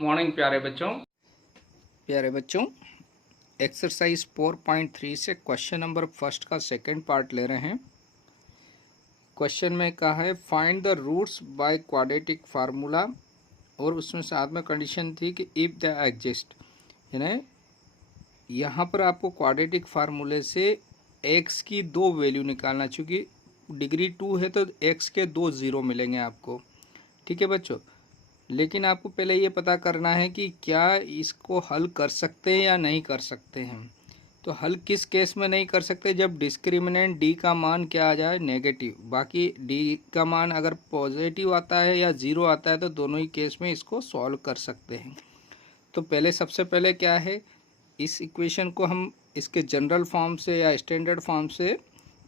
Morning प्यारे बच्चों exercise 4.3 से क्वेश्चन नंबर फर्स्ट का सेकंड पार्ट ले रहे हैं। क्वेश्चन में कहा है find the roots by quadratic formula, और उसमें साथ में कंडीशन थी कि इफ द एग्जिस्ट, यानी यहाँ पर आपको क्वाड्रेटिक फार्मूले से एक्स की दो वैल्यू निकालना, चूँकि डिग्री 2 है तो एक्स के 2 ज़ीरो मिलेंगे आपको। ठीक है बच्चों, लेकिन आपको पहले ये पता करना है कि क्या इसको हल कर सकते हैं या नहीं कर सकते हैं। तो हल किस केस में नहीं कर सकते, जब डिस्क्रिमिनेंट डी का मान क्या आ जाए, नेगेटिव। बाकी डी का मान अगर पॉजिटिव आता है या ज़ीरो आता है तो दोनों ही केस में इसको सॉल्व कर सकते हैं। तो पहले सबसे पहले क्या है, इस इक्वेशन को हम इसके जनरल फॉर्म से या स्टैंडर्ड फॉर्म से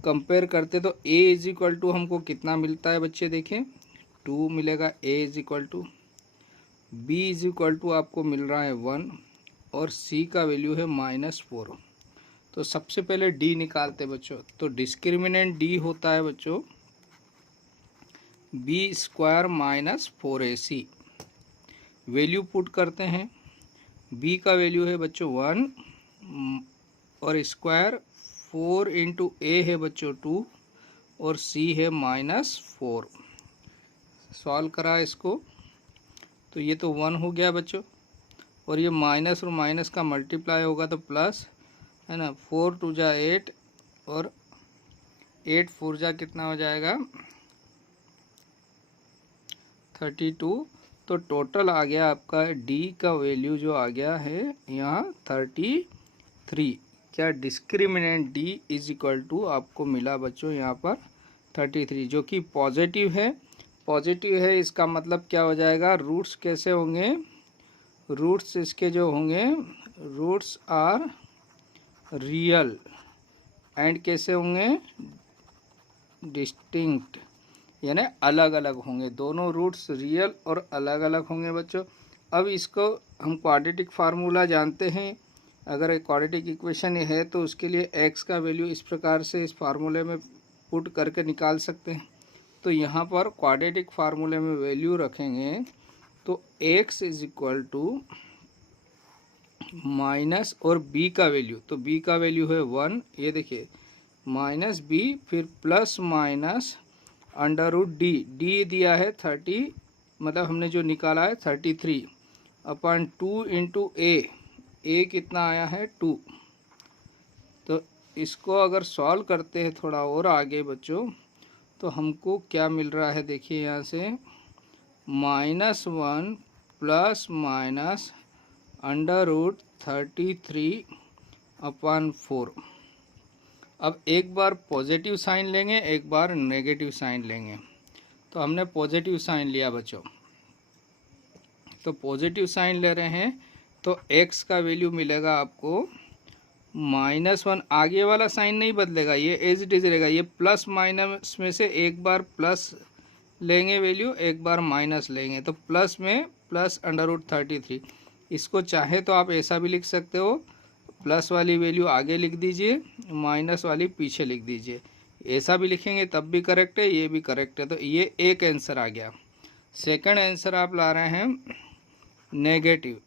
कंपेयर करते तो ए इज इक्वल टू हमको कितना मिलता है बच्चे, देखें 2 मिलेगा। A is equal to b is equal to आपको मिल रहा है 1 और c का वैल्यू है -4। तो सबसे पहले d निकालते बच्चों। तो डिस्क्रिमिनेंट d होता है बच्चों b² - 4ac। वैल्यू पुट करते हैं। b का वैल्यू है बच्चों 1 और स्क्वायर 4 इंटू a है बच्चों 2 और c है -4। सॉल्व करा इसको तो ये तो 1 हो गया बच्चों, और ये माइनस और माइनस का मल्टीप्लाई होगा तो प्लस है ना। 4 2 जा 8 और 8 4 जा कितना हो जाएगा 32। तो टोटल आ गया आपका d का वैल्यू जो आ गया है यहाँ 33। क्या discriminant d is equal to आपको मिला बच्चों यहाँ पर 33, जो कि पॉजिटिव है। पॉजिटिव है इसका मतलब क्या हो जाएगा, रूट्स कैसे होंगे, रूट्स इसके जो होंगे, रूट्स आर रियल एंड कैसे होंगे, डिस्टिंक्ट, यानी अलग अलग होंगे। दोनों रूट्स रियल और अलग अलग होंगे बच्चों। अब इसको हम क्वाड्रेटिक फार्मूला जानते हैं। अगर क्वाड्रेटिक इक्वेशन है तो उसके लिए x का वैल्यू इस प्रकार से इस फार्मूले में पुट करके निकाल सकते हैं। तो यहाँ पर क्वाड्रेटिक फार्मूले में वैल्यू रखेंगे तो x is equal to minus और b का वैल्यू, तो b का वैल्यू है 1, ये देखिए -b, फिर प्लस माइनस √d दिया है 30, मतलब हमने जो निकाला है 33 अपॉन 2 इंटू a कितना आया है 2। तो इसको अगर सॉल्व करते हैं थोड़ा और आगे बच्चों तो हमको क्या मिल रहा है, देखिए यहाँ से -1 प्लस माइनस √33 अपॉन 4। अब एक बार पॉजिटिव साइन लेंगे, एक बार नेगेटिव साइन लेंगे। तो हमने पॉजिटिव साइन लिया बच्चों, तो पॉजिटिव साइन ले रहे हैं तो x का वैल्यू मिलेगा आपको -1। आगे वाला साइन नहीं बदलेगा, ये एज इट इज रहेगा। ये प्लस माइनस में से एक बार प्लस लेंगे वैल्यू, एक बार माइनस लेंगे, तो प्लस में प्लस √33। इसको चाहे तो आप ऐसा भी लिख सकते हो, प्लस वाली वैल्यू आगे लिख दीजिए, माइनस वाली पीछे लिख दीजिए। ऐसा भी लिखेंगे तब भी करेक्ट है, ये भी करेक्ट है। तो ये एक आंसर आ गया। सेकंड आंसर आप ला रहे हैं नेगेटिव,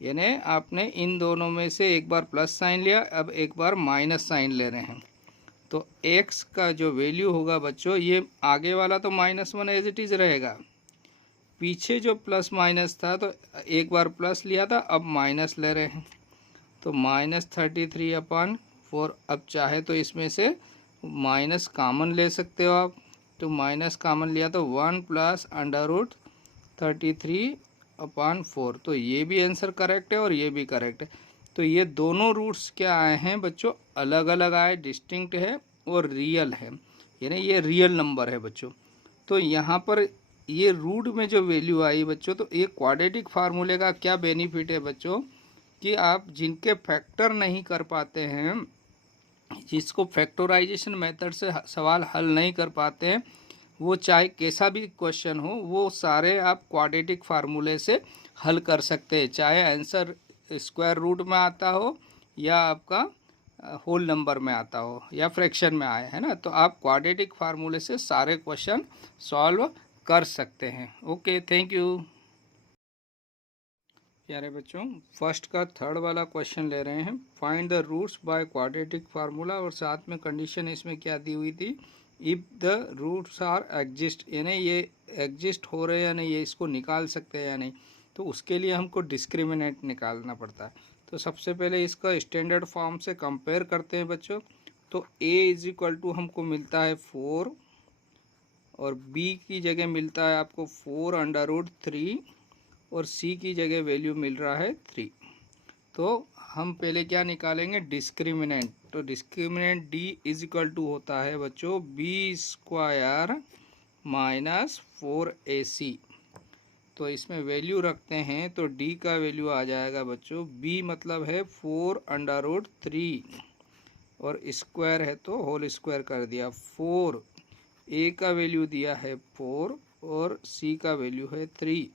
यानी आपने इन दोनों में से एक बार प्लस साइन लिया, अब एक बार माइनस साइन ले रहे हैं। तो x का जो वैल्यू होगा बच्चों, ये आगे वाला तो -1 एज इट इज़ रहेगा, पीछे जो प्लस माइनस था तो एक बार प्लस लिया था, अब माइनस ले रहे हैं। तो -33 अपॉन 4। अब चाहे तो इसमें से माइनस कॉमन ले सकते हो आप, तो माइनस कॉमन लिया तो 1 प्लस √33 अपॉन 4। तो ये भी आंसर करेक्ट है और ये भी करेक्ट है। तो ये दोनों रूट्स क्या आए हैं बच्चों, अलग अलग आए, डिस्टिंक्ट है और रियल है, यानी ये रियल नंबर है बच्चों। तो यहाँ पर ये रूट में जो वैल्यू आई बच्चों, तो ये क्वाड्रेटिक फार्मूले का क्या बेनिफिट है बच्चों, कि आप जिनके फैक्टर नहीं कर पाते हैं, जिसको फैक्टराइजेशन मेथड से सवाल हल नहीं कर पाते हैं, वो चाहे कैसा भी क्वेश्चन हो वो सारे आप क्वाड्रेटिक फार्मूले से हल कर सकते हैं, चाहे आंसर स्क्वायर रूट में आता हो या आपका होल नंबर में आता हो या फ्रैक्शन में आए, है ना। तो आप क्वाड्रेटिक फार्मूले से सारे क्वेश्चन सॉल्व कर सकते हैं। Okay, thank you. प्यारे बच्चों, फर्स्ट का थर्ड वाला क्वेश्चन ले रहे हैं। Find the roots by quadratic formula, और साथ में कंडीशन इसमें क्या दी हुई थी, if the roots are exist, यानी ये एग्जिस्ट हो रहे हैं या नहीं, ये इसको निकाल सकते हैं या नहीं। तो उसके लिए हमको डिस्क्रिमिनेंट निकालना पड़ता है। तो सबसे पहले इसका स्टैंडर्ड फॉर्म से कंपेयर करते हैं बच्चों। तो a इज इक्वल टू हमको मिलता है 4, और b की जगह मिलता है आपको 4√3, और c की जगह वैल्यू मिल रहा है 3। तो हम पहले क्या निकालेंगे, डिस्क्रिमिनेंट। तो discriminant d is equal to होता है बच्चों b² माइनस 4ac। तो इसमें वैल्यू रखते हैं तो d का वैल्यू आ जाएगा बच्चों, b मतलब है 4√3, और स्क्वायर है तो होल स्क्वायर कर दिया 4। a का वैल्यू दिया है 4 और c का वैल्यू है 3।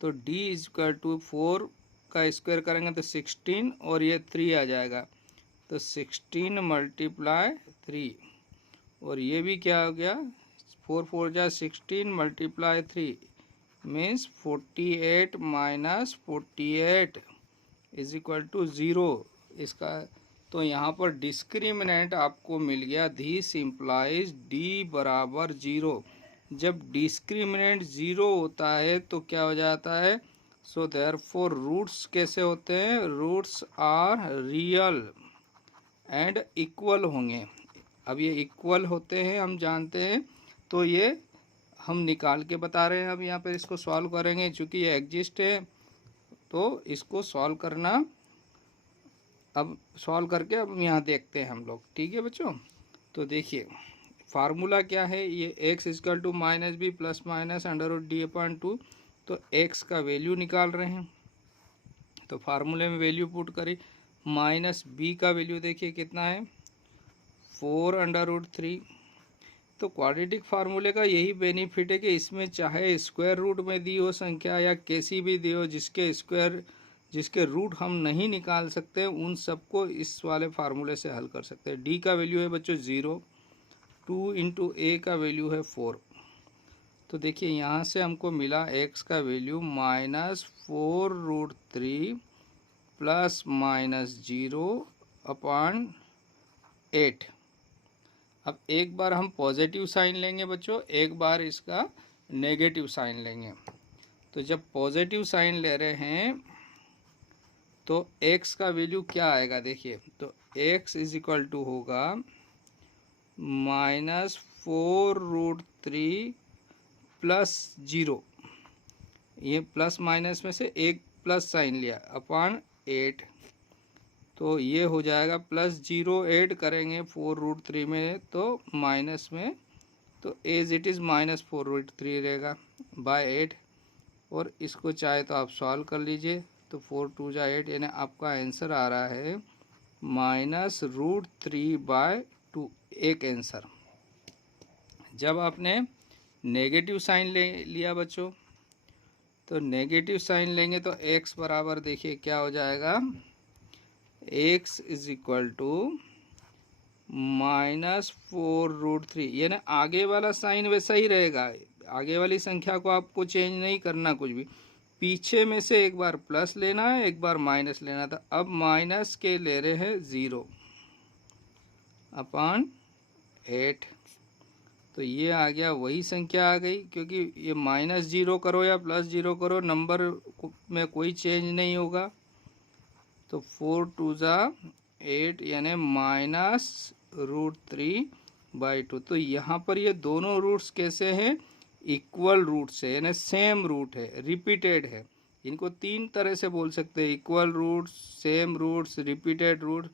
तो d इज इक्वल टू 4 का स्क्वायर करेंगे तो 16, और ये 3 आ जाएगा, तो 16 मल्टीप्लाई 3, और ये भी क्या हो गया, 4 4 जा 16 multiply 3 means 48 minus 48 is equal to 0 इसका। तो यहाँ पर डिस्क्रिमिनेंट आपको मिल गया, दिस इम्प्लाइज d बराबर 0। जब डिस्क्रिमिनेंट 0 होता है तो क्या हो जाता है, सो देयरफॉर रूट्स कैसे होते हैं, roots are real and equal होंगे। अब ये इक्वल होते हैं हम जानते हैं, तो ये हम निकाल के बता रहे हैं। अब यहाँ पर इसको सॉल्व करेंगे, चूँकि ये एग्जिस्ट है तो इसको सॉल्व करना, अब सॉल्व करके अब यहाँ देखते हैं हम लोग। ठीक है बच्चों, तो देखिए फार्मूला क्या है, ये x is equal to minus B plus minus √d/2। तो x का वैल्यू निकाल रहे हैं, तो फार्मूले में वैल्यू पुट करी। माइनस b का वैल्यू देखिए कितना है, 4√3। तो क्वाड्रेटिक फार्मूले का यही बेनिफिट है कि इसमें चाहे स्क्वायर रूट में दी हो संख्या या कैसी भी दी हो, जिसके रूट हम नहीं निकाल सकते उन सबको इस वाले फार्मूले से हल कर सकते हैं। d का वैल्यू है बच्चों 0, 2 इंटू a का वैल्यू है 4। तो देखिए यहाँ से हमको मिला x का वैल्यू -4√3 प्लस -0/8। अब एक बार हम पॉजिटिव साइन लेंगे बच्चों, एक बार इसका नेगेटिव साइन लेंगे। तो जब पॉजिटिव साइन ले रहे हैं तो x का वैल्यू क्या आएगा, देखिए तो x इज इक्वल टू होगा -4√3 प्लस 0, ये प्लस माइनस में से एक प्लस साइन लिया, अपॉन 8। तो ये हो जाएगा प्लस 0 ऐड करेंगे 4√3 में तो माइनस में, तो एज इट इज़ -4√3 रहेगा बाय 8। और इसको चाहे तो आप सॉल्व कर लीजिए, तो 4 2 जा 8, यानी आपका आंसर आ रहा है -√3/2, एक आंसर। जब आपने नेगेटिव साइन ले लिया बच्चों, तो नेगेटिव साइन लेंगे तो x बराबर देखिए क्या हो जाएगा, x इज इक्वल टू -4√3, यानी आगे वाला साइन वैसा ही रहेगा, आगे वाली संख्या को आपको चेंज नहीं करना कुछ भी। पीछे में से एक बार प्लस लेना है, एक बार माइनस लेना था। अब माइनस के ले रहे हैं 0/8। तो ये आ गया, वही संख्या आ गई, क्योंकि ये -0 करो या +0 करो नंबर में कोई चेंज नहीं होगा। तो 4 2 जा 8, यानी -√3/2। तो यहाँ पर ये दोनों रूट्स कैसे हैं, इक्वल रूट्स है, यानी सेम रूट है, रिपीटेड है। इनको 3 तरह से बोल सकते हैं, equal roots, same roots, repeated root.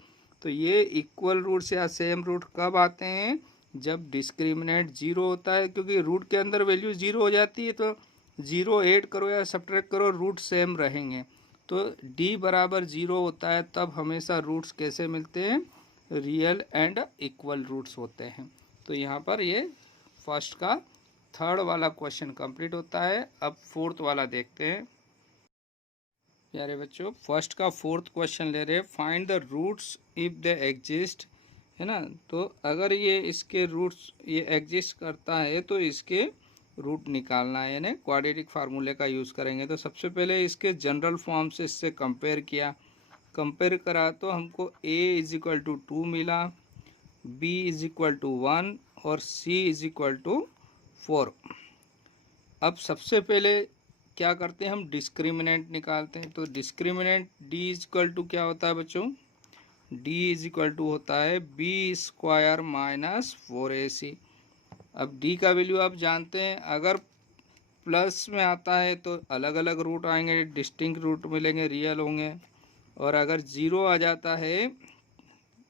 तो ये इक्वल रूट्स या सेम रूट कब आते हैं, जब डिस्क्रिमिनेंट 0 होता है, क्योंकि रूट के अंदर वैल्यू 0 हो जाती है, तो 0 ऐड करो या सब्ट्रैक्ट करो रूट सेम रहेंगे। तो d बराबर 0 होता है तब हमेशा रूट्स कैसे मिलते हैं, रियल एंड इक्वल रूट्स होते हैं। तो यहाँ पर ये फर्स्ट का थर्ड वाला क्वेश्चन कंप्लीट होता है। अब फोर्थ वाला देखते हैं। प्यारे बच्चों, फर्स्ट का फोर्थ क्वेश्चन ले रहे हैं, find the roots if they exist, है ना। तो अगर ये इसके रूट्स ये एग्जिस्ट करता है तो इसके रूट निकालना है, यानी क्वाड्रेटिक फार्मूले का यूज़ करेंगे। तो सबसे पहले इसके जनरल फॉर्म से इससे कंपेयर किया, कंपेयर करा तो हमको a इज इक्वल टू 2 मिला, b इज इक्वल टू 1 और c इज इक्वल टू 4। अब सबसे पहले क्या करते हैं, हम डिस्क्रिमिनेंट निकालते हैं। तो discriminant d is equal to क्या होता है बच्चों, d इज इक्वल टू होता है b स्क्वायर माइनस 4ac। अब d का वैल्यू आप जानते हैं, अगर प्लस में आता है तो अलग अलग रूट आएंगे, डिस्टिंक्ट रूट मिलेंगे, रियल होंगे। और अगर ज़ीरो आ जाता है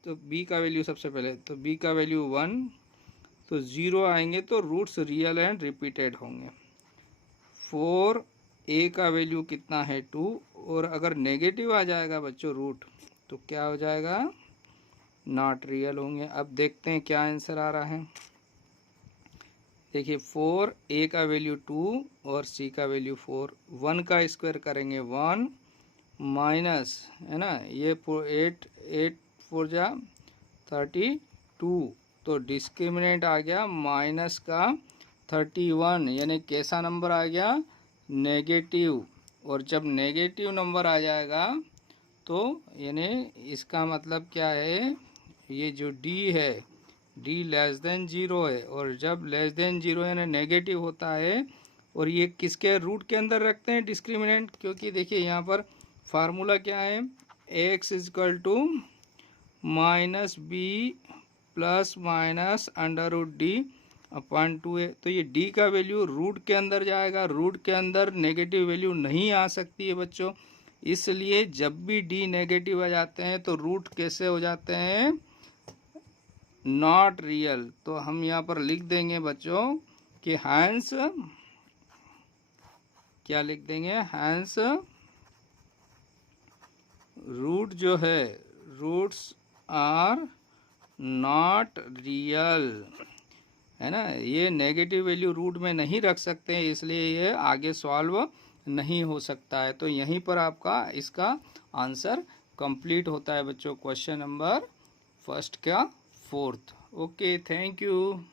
तो b का वैल्यू सबसे पहले, तो b का वैल्यू 1, तो ज़ीरो आएंगे तो रूट्स रियल एंड रिपीटेड होंगे। 4 a का वैल्यू कितना है 2, और अगर नेगेटिव आ जाएगा बच्चों रूट तो क्या हो जाएगा, नॉट रियल होंगे। अब देखते हैं क्या आंसर आ रहा है। देखिए 4 a का वैल्यू 2 और c का वैल्यू 4, 1 का स्क्वायर करेंगे 1 माइनस, है ना, ये 8 8 4 जा 32, तो डिस्क्रिमिनेंट आ गया माइनस का 31, यानी कैसा नंबर आ गया, नेगेटिव। और जब नेगेटिव नंबर आ जाएगा तो यानी इसका मतलब क्या है, ये जो d है d लेस देन 0 है, और जब लेस देन 0 यानी नेगेटिव होता है, और ये किसके रूट के अंदर रखते हैं डिस्क्रिमिनेंट, क्योंकि देखिए यहाँ पर फार्मूला क्या है, x is equal to minus B plus minus under root D upon 2a। तो ये d का वैल्यू रूट के अंदर जाएगा, रूट के अंदर नेगेटिव वैल्यू नहीं आ सकती है बच्चों, इसलिए जब भी d नेगेटिव आ जाते हैं तो रूट कैसे हो जाते हैं, नॉट रियल। तो हम यहाँ पर लिख देंगे बच्चों कि हैंस, क्या लिख देंगे, हैंस रूट जो है, रूट्स आर नॉट रियल, है ना, ये नेगेटिव वैल्यू रूट में नहीं रख सकते हैं, इसलिए ये आगे सॉल्व नहीं हो सकता है। तो यहीं पर आपका इसका आंसर कंप्लीट होता है बच्चों, क्वेश्चन नंबर फर्स्ट का 4th। Okay, thank you.